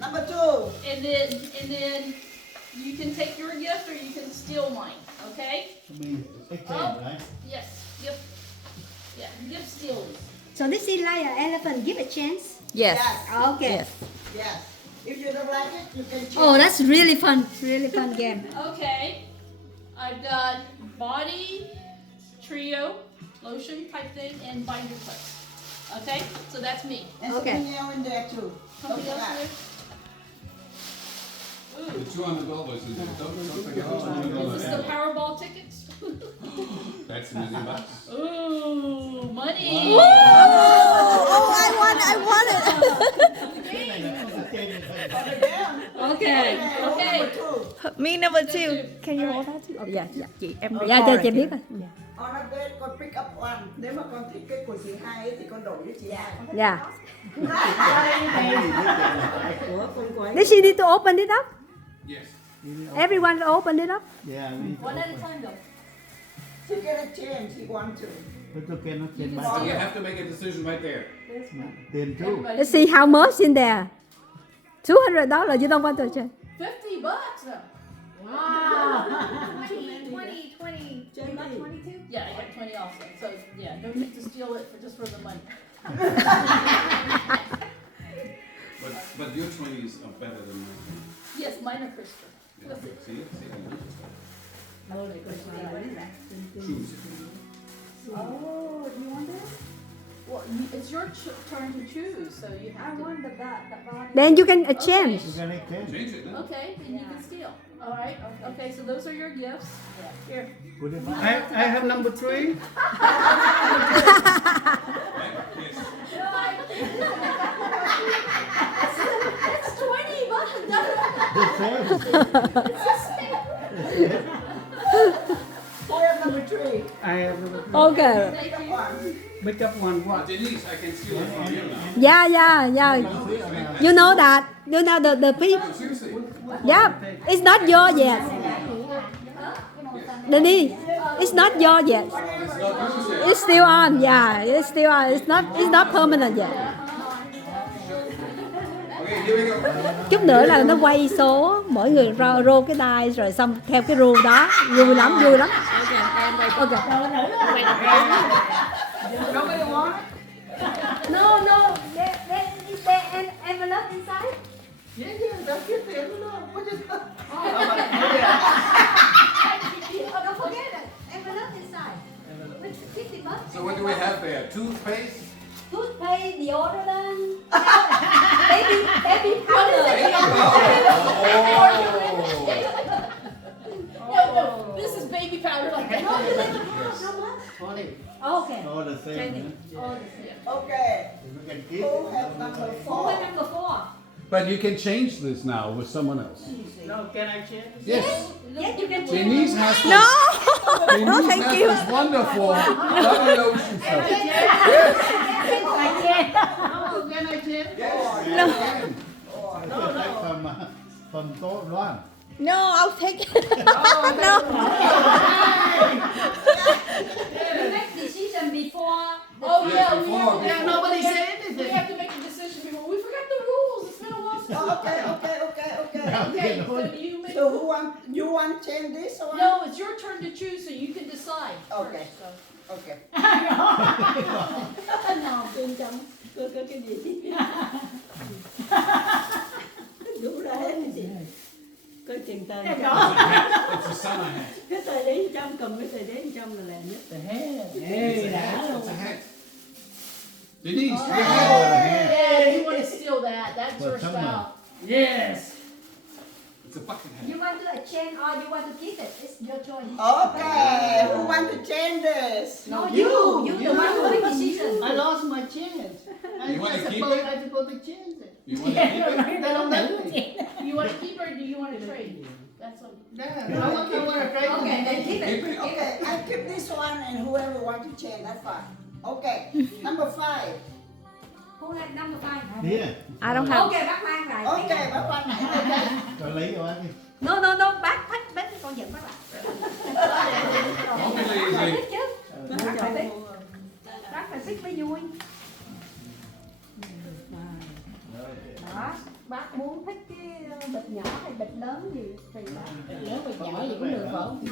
Number 2. And then you can take your gift or you can steal mine. Okay? Right? Yes. Gift. Yeah. Gift stealing. So this is like an elephant. Give a chance. Yes. Okay. Yes. Yes. If you don't like it, you can change. Oh, that's really fun. Really fun game. Okay. I've got body trio lotion type thing and binder clips. Okay? So that's me. And Okay. something else in there too. Something Don't else forget. there? The $200 is it? Don't forget the Ooh. Is this the $200. Powerball tickets? That's $1 million. Ooh, money. Oh, I want it. Okay. Okay. Number 2. Me number 2. Can you hold that too? Dạ, dạ, chị em Dạ, dạ, chị biết rồi. On a bed, con pick up one. Nếu mà con thích cái của chị hai ấy, thì con đổi với chị hai. Yeah. Của con quấy. Does she need to open it up? Yes. Everyone open it up? Yeah, One at a time though. She get a chance, she want to. But you cannot You change can So back. you have to make a decision right there. Then too. Everybody. Let's see how much in there. $200. You don't want to change. $50 though. Wow. 20. Yeah, I got 20 also. So yeah, no need to steal it just for the money. But your 20s are better than mine. Yes, mine are crisper. Yeah. See? Choose. Oh, do you want that? Well, it's your turn to choose, so you I have to. want the body. Then you can change. You can exchange. Change it then. Okay, then you can steal. All right. Okay, so those are your gifts. Here. Put it back. I have number 3. Yes. That's $20. Who have number 3? I have number 3. Okay. Thank Pick you. up one. Make up one what? Denise, I can steal it from you now. Yeah. You know that. You know the people. No, seriously. Yeah. It's not yours yet. Denise, it's not yours yet. It's not yours yet. It's still on. Yeah, it's still on. It's not permanent yet. Okay, here we go. Chút nữa là nó quay số, mỗi người rô cái đai rồi xong theo cái rule đó, vui lắm. Ok. Nobody want it? No, is there an envelope inside? Yeah, that's it. What is that? Oh, don't forget it. Envelope inside. With $50. So what do we have there? Toothpaste? Toothpaste, deodorant, baby powder. No, this is baby powder like that. How much? Okay. All the same. Okay. You can keep Who it. have number Who 4? went number 4? But you can change this now with someone else. No, can I change? Yes. Yes, you can change. Denise has this. No. Denise thank has you. this wonderful body lotion stuff. Oh, can I change? Yes. No. From top one. No, I'll take it. No. You make decision before. Oh yeah, we before. have, Yeah, nobody said we anything. have to make a decision before. We forgot the rules. It's been a while since. Okay. Okay, so do you make? So you want to change this one? No, it's your turn to choose, so you can decide. Okay. First, so. Okay. Đủ ra hết chị. Coi chừng tờ. It's a summer hat. Cái tờ đến trong cầm cái tờ đến trong là làm nhất. Hey, đã It's luôn. a hat. Denise, your hat. Yeah, you want to steal that? That's your spout. Yes. It's a bucket hat. You want to change or you want to keep it? It's your choice. Okay. Who want to change this? No, you the one who make decision. I lost my chance. You wanna keep it? I'm supposed to change it. You want to keep it? They don't let me. You want to keep her or do you want to trade? That's what. Yeah, I want to trade. Okay, then keep Keep it. it. Okay, I keep this one and whoever want to change, that's fine. Okay. Number 5. Who had number 5? Here. I don't have. Okay, bác mang lại. Okay, bác quan này đây. Rồi lấy cho bác đi. No, bác con dẫn bác lại. Don't be lazy. Thích chứ. Bác phải thích. Bác phải thích mới vui. Đó, bác muốn thích cái bịch nhỏ hay bịch lớn gì thì bác Nếu mà nhỏ gì cũng được phải không?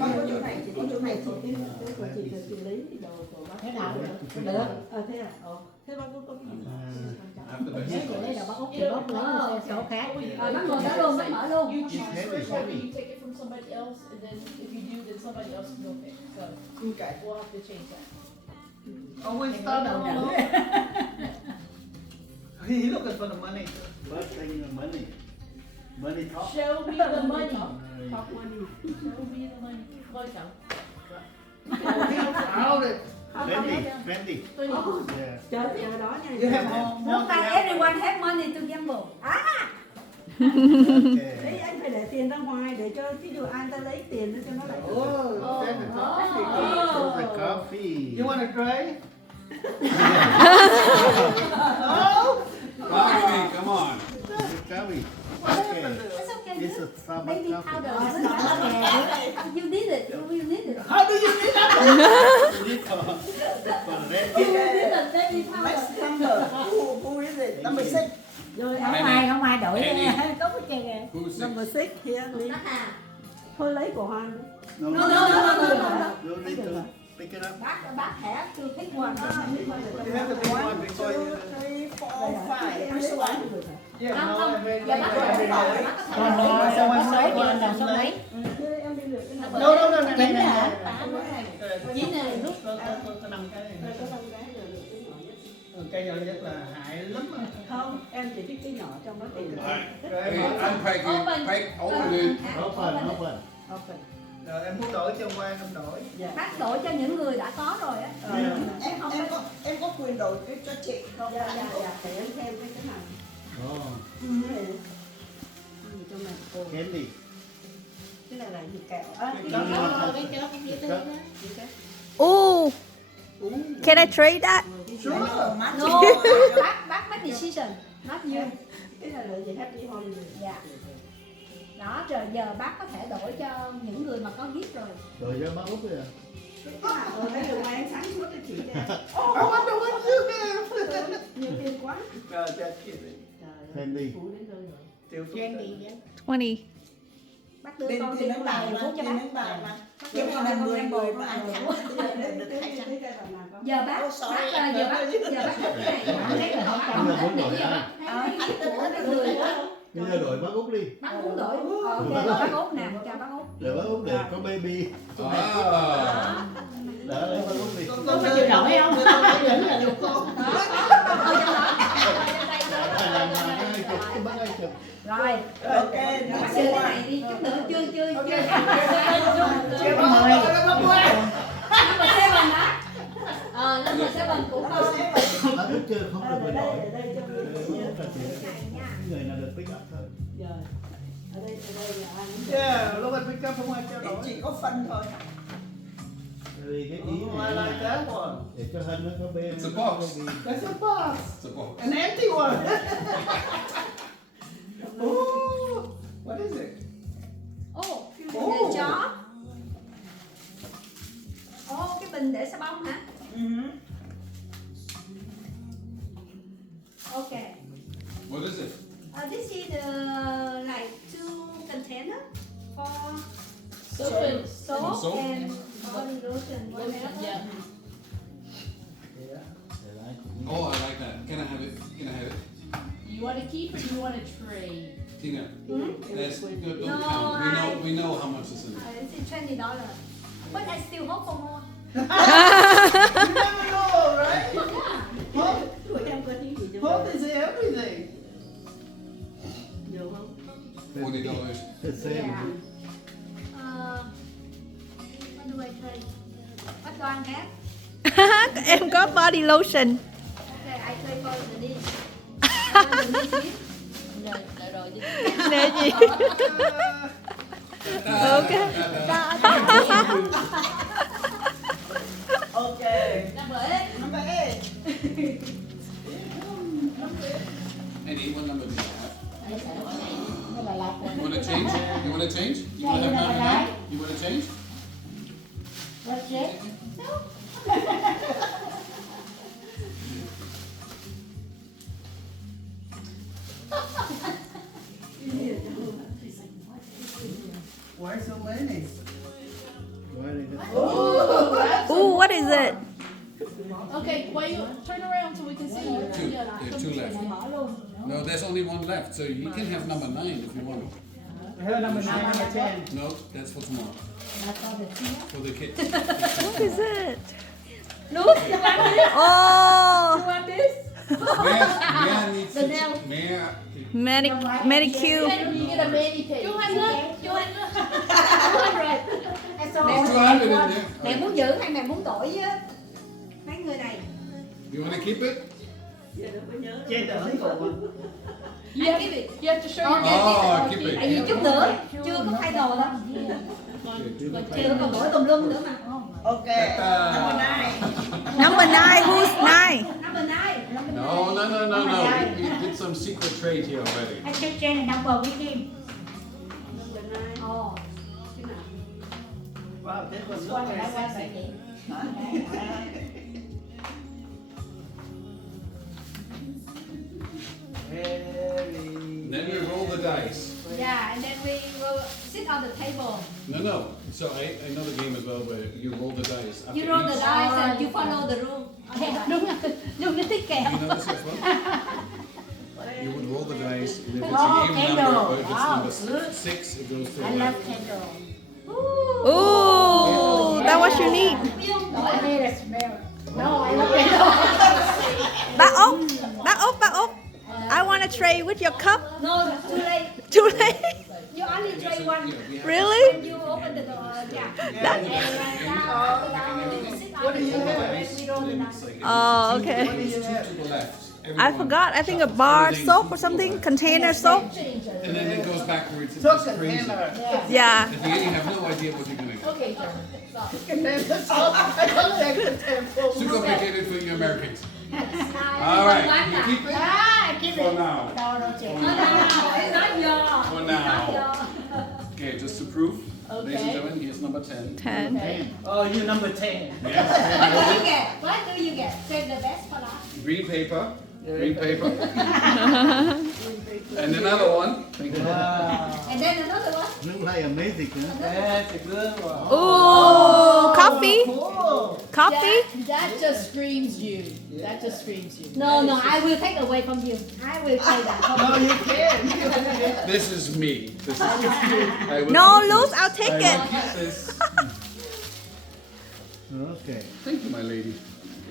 Không có chỗ này, chỉ có chỗ này thôi. Chị lý đồ của bác. Thế nào được? Được. Thế à? Thế bác có cái gì? After the Nếu vậy lấy là bác Út thì bác lấy số khác. bác ngồi đó luôn, bác mở luôn. You choose first after you take it from somebody else, and then if you do, then somebody else will pick. So Okay. we'll have to change that. Always start đầu on đẳng. He looking for the money. First thing is money. Money talk. Show me the money. Rồi. Talk money. Show me the money. Vâng cháu. Out it. 20, 20. Tôi đi. Yeah. Chờ đó nha. You have more Lúc này than everyone have money to gamble. Đấy, Okay. anh phải để tiền ra ngoài để cho ví dụ ai ta lấy tiền nó cho nó lại. Oh, that's the coffee. So the coffee. You want a tray? Coffee, come on. The coffee. Okay. It's okay. It's a Starbucks Baby coffee. powder. You need it. You need it. How do you see that? This for red. You need it, baby powder. Next number. Who is it? Number 6. Rồi Không ai đổi có cái chè kìa. Who's six? Number 6 here. Lee. Bác à. Thôi lấy của Hoàng. No, No, no, no, no, no, no. You need to pick it up. Bác thẻ to pick one. You have to pick one before you. 3, 4, 5. First one. Yeah, Không, no, không. I mean, Giờ bác có thể đổi. Bác có thể Còn đổi. số mấy thì lần đầu số mấy? No, no, no, no, Chính no, hả? no. Chín này lúc Có 5 cái này. Cây nhỏ nhất là hại lắm. Không, em chỉ thích cái nhỏ trong đó tiền. Hey, unpack it. Open it. Open, open. Open. Rồi em muốn đổi cho qua em đổi. bác đổi cho những người đã có rồi á. Em có quyền đổi cái cho chị không? Dạ, để em thêm cái này. Oh, Cái gì trong này? Ồ, candy. cái này là gì kẹo? À, cái Cái gì đó. đó. Cái kéo không biết Cái- đấy. Ooh, can I trade that? Sure. No, bác make decision, not you. Cái này là gì? Happy Holiday. Dạ. Đó, rồi giờ bác có thể đổi cho những người mà có gift rồi. Rồi cho bác Út rồi. Ở đây là em sáng suốt cho chị nha. I wonder what you have. Nhiều tiền quá. Rồi, cho chị đi. Candy. Phụ đến nơi rồi. Tiểu phúc. 20. Bác đưa Tiền con tiền đi đánh vào bài mà, phút cho tiền bác. đánh bài mà. Nếu mà là 10 người mà ăn thắng được 200. Giờ bác, Oh, sorry. giờ bác thích cái này. Bác lấy rồi Bây giờ muốn đổi ai? Em thấy gift của cái người đó. Bây giờ đổi bác Út đi. Bác muốn đổi. Ok, bác Út nè, chào bác Út. Để bác Út để có baby. Ah. Đã lấy bác Út đi. Con phải chịu nổi không? Người ta phải dẫn là được con. Cái bác ai chụp. Rồi, Ok, bác chơi cái này đi, chút nữa chưa. Chưa Number có 7 đó. Number 7 của con. Bác Út chưa không được phải đổi. Ở đây cho người Người nào được pick up thôi. Giờ, ở đây là ăn. Yeah, lúc anh pick up không ai trao đổi. Chỉ có phân thôi. Vì cái ý Oh, này I like là that one. để cho Hân nó có baby. It's a box. That's a box. It's a box. An empty one. Ooh, what is it? Ồ, Ồ. để chó. Ồ, cái bình để xà bông hả? Ok. What is it? This is like 2 container for Soap and soap Soap. and body lotion. lotion, yeah. Oh, I like that. Can I have it? Can I have it? You want to keep or you want to trade? Tina, let's don't No, count. We know how much is in it. This is $20. But I still hope for more. You never know, right? Hope, Tụi em có tiếng gì cho hope is everything. nhiều không? $40. The same. Yeah. What do I trade? What do I have? Em có body lotion. Okay, I trade for the knee. Rồi đi. Nè gì? Ok. Okay. Number 8. Number 8. Any one number do you have? Nó là lạc You want to change? You want to change? You want to have 99? You want to change? What's it? Why so many? Quá đi cái- Oh, that's Ooh, what is it? okay. Wait, you turn around so we can see you. Two. There's two left. No, there's only one left, so you can have number 9 if you want. Her number 9, number 10. No, that's for tomorrow. For the kids. What is it? Look, you Oh, want this? Mare needs to. Mare. manicure. You get a mani pig. 200. 200. There's 200 in there. Mẹ muốn giữ hay mẹ muốn đổi với mấy người này? You want to keep it? Trên tờ giấy cổ. You have to show your Oh, keep it. Tại vì chút nữa chưa có thay đồ đâu. Chưa còn đổi tùm lum nữa mà. Okay. Number 9. Number 9, who's 9? Number 9. No, no, no, no, no. We did some secret trade here already. Anh check trên này number với Kim. Ồ. Wow, this was Qua so này very qua sexy. vậy. Very. Then we roll the dice. Yeah, and then we will sit on the table. No, no. So I know the game as well where you roll the dice. After You roll the each- dice and you follow the rule. Đúng rồi, dùng cái tiết kèo. You know this as well? You would roll the dice, and if it's Oh, an even candle. number, or if it's Wow, number good. 6, it goes to I the love left. candle. Ooh, that's what you need. No, I hate the smell. No, I love candle. Back up. I want to trade with your cup. No, too late. Too late. You only try one. Yeah, we have Really? When you open the door, yeah. Yeah. What do you have? We roll the dice. Oh, okay. Two to the left. I Everyone. forgot. I think a bar soap or something, container soap. And then it goes backwards. It's So just crazy. container. Yeah. At the end, you have no idea what you're gonna get. Okay, stop. Container. So, I don't like container. Too complicated for you Americans. All All right, you keep it Ah, keep for it. now. No, no, check. No, it's not your. For It's not now. your. Okay, just to prove, ladies and Okay. gentlemen, here's number 10. 10. Oh, you number 10. What do you get? What do you get? Save the best for last. Green paper. Green paper. And another one. Wow. And then another one. Look like a magic, huh? That's a good one. Ooh, coffee. Cool. Coffee. That just screams you. That just screams you. No, no, I will take away from you. I will say that. No, you can't. This is me. This is I will No, keep Luz, this. I'll take I it. will keep this. Okay. Thank you, my lady.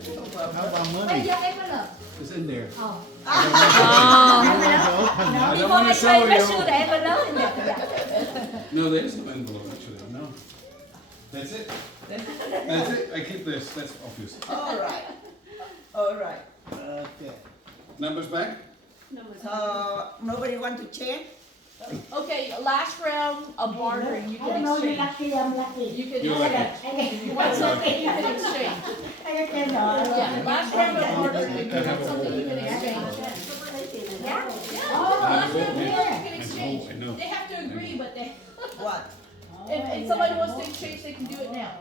How about Bây money? giờ em có lợp. It's in there. Ồ. I don't want Open I Đi don't vô want đây to chơi show mấy you. xưa để em bên lớn thì dạ. No, there is no envelope actually. No. That's it. That's it. I keep this. That's obvious. All right. All right. Okay. Numbers back. Nobody want to change? Okay, last round of bartering. You can exchange. lucky, I'm lucky. You can. You're lucky. You want something, you can exchange. I got $10. Yeah, last round of bartering. If you want something, you can exchange. Yeah? Oh, last I round, know. you can exchange. I know. They have to agree, but they, What? if somebody wants to exchange, they can do it now.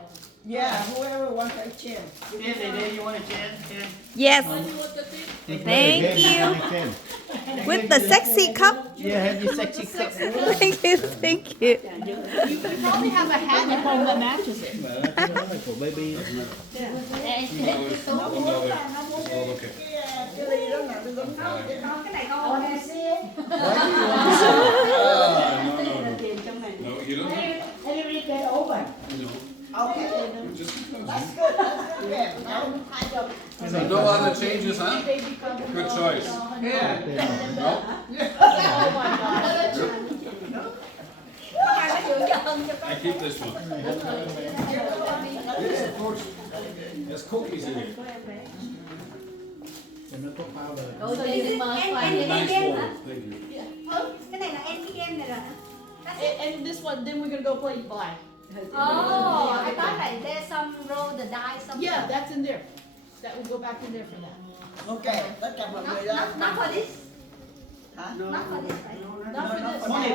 Yeah, whoever wants to change. Then you want to change? Change. Yes. When you want the thing, Thank you. With the sexy cup. Yeah, have your sexy cup. Thank you. Thank you. you probably have a hat at home that matches it. Mà cái đó là của baby. No, it's all okay. Cái ly đó là nó giống Con cái này con nghe xưa. No, no, no. No, you don't have. Everybody get over. No. Okay. You just keep those. That's good. That's good. Yeah, now kind of. So no other changes, huh? They become. Good choice. Yeah. No? Oh my God. Có ai có giữ cho hơn cho con. I keep this one. Yes, of course. There's cookies in here. Cho nó có powder. So you must Em find it. Nice em bowl. hả? Thank you. Cái này là NPM này rồi hả? And this one, then we're gonna go play black. Oh, I thought like there's some roll the die something. Yeah, that's in there. That will go back in there for that. Okay, tất cả mọi người ra. Not for this. Hả? Not for this, right? Not for this. Only